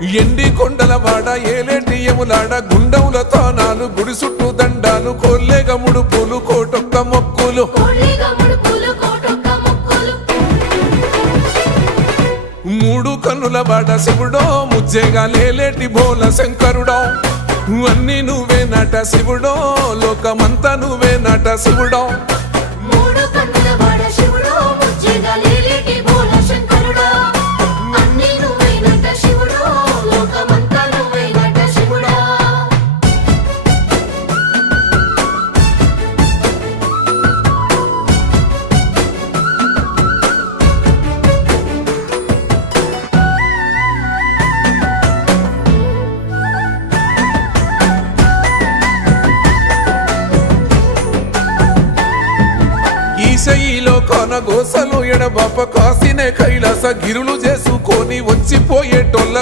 ఎండి కొండల వాడ ఏలేటి యములాడ గుండముల తానాలు గుడి చుట్టూ దండాలు కోల్లేగ ముడుపులు కోటొక్క మొక్కులు మూడు కన్నుల వాడ శివుడో ముజ్జేగా లేలేటి బోల శంకరుడో అన్ని నువ్వే నట శివుడో లోకమంతా నువ్వే నట శివుడో ఈశయిలో కొనగోసలు ఎడబాప కాసినే కైలాస గిరులు చేసుకొని వచ్చిపోయేటోళ్ళ